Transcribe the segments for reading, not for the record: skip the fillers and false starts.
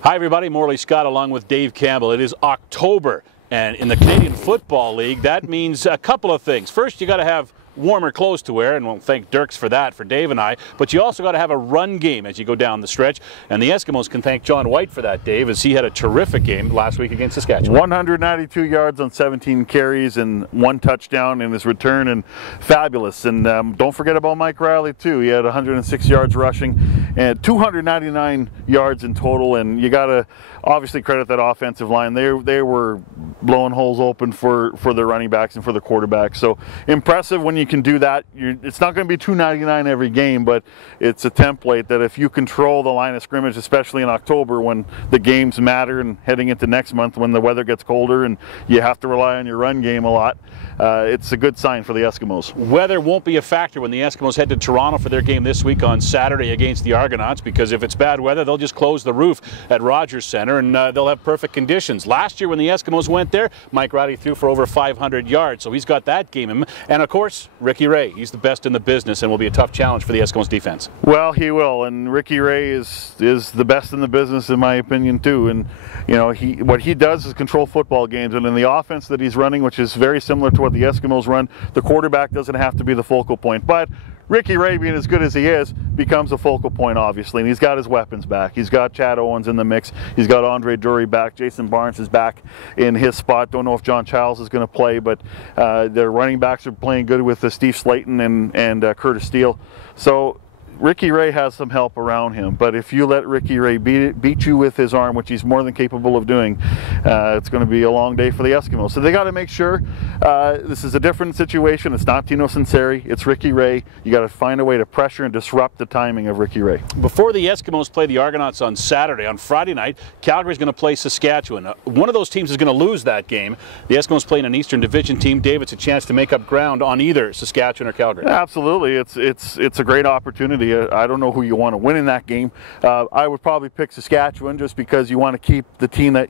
Hi everybody, Morley Scott along with Dave Campbell. It is October, and in the Canadian Football League that means a couple of things. First, you got to have warmer clothes to wear, and we'll thank Dirks for that, for Dave and I, but you also got to have a run game as you go down the stretch, and the Eskimos can thank John White for that, Dave, as he had a terrific game last week against Saskatchewan. 192 yards on 17 carries and 1 touchdown in his return, and fabulous. And don't forget about Mike Riley too. He had 106 yards rushing and 299 yards in total, and you got to obviously credit that offensive line. They were blowing holes open for their running backs and for the quarterback. So impressive when you can do that. It's not going to be 299 every game, but it's a template that if you control the line of scrimmage, especially in October when the games matter and heading into next month when the weather gets colder and you have to rely on your run game a lot, it's a good sign for the Eskimos. Weather won't be a factor when the Eskimos head to Toronto for their game this week on Saturday against the Argonauts, because if it's bad weather, they'll just close the roof at Rogers Centre and they'll have perfect conditions. Last year when the Eskimos went there, Mike Riley threw for over 500 yards, so he's got that game in him. And of course, Ricky Ray, he's the best in the business and will be a tough challenge for the Eskimos defense. Well, he will, and Ricky Ray is the best in the business in my opinion too. And you know, what he does is control football games, and in the offense that he's running, which is very similar to what the Eskimos run, the quarterback doesn't have to be the focal point. But Ricky Ray, being as good as he is, becomes a focal point, obviously, and he's got his weapons back. He's got Chad Owens in the mix. He's got Andre Drury back. Jason Barnes is back in his spot. Don't know if John Childs is going to play, but their running backs are playing good with Steve Slayton and Curtis Steele. So Ricky Ray has some help around him, but if you let Ricky Ray beat you with his arm, which he's more than capable of doing, it's going to be a long day for the Eskimos. So they got to make sure this is a different situation. It's not Tino Sinceri, it's Ricky Ray. You got to find a way to pressure and disrupt the timing of Ricky Ray. Before the Eskimos play the Argonauts on Saturday, on Friday night, Calgary's going to play Saskatchewan. One of those teams is going to lose that game. The Eskimos playing an Eastern Division team. Dave, it's a chance to make up ground on either Saskatchewan or Calgary. Absolutely, it's a great opportunity. I don't know who you want to win in that game. I would probably pick Saskatchewan just because you want to keep the team that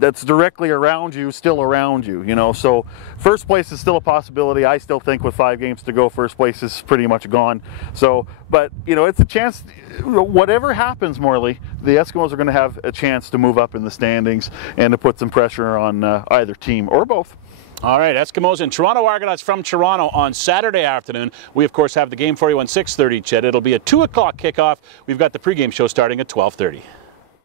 that's directly around you still around you. You know, so first place is still a possibility. I still think with 5 games to go, first place is pretty much gone. So, but you know, it's a chance. Whatever happens, Morley, the Eskimos are going to have a chance to move up in the standings and to put some pressure on either team or both. All right, Eskimos and Toronto Argonauts from Toronto on Saturday afternoon. We, of course, have the game for you on 6:30, Chet. It'll be a 2 o'clock kickoff. We've got the pregame show starting at 12:30.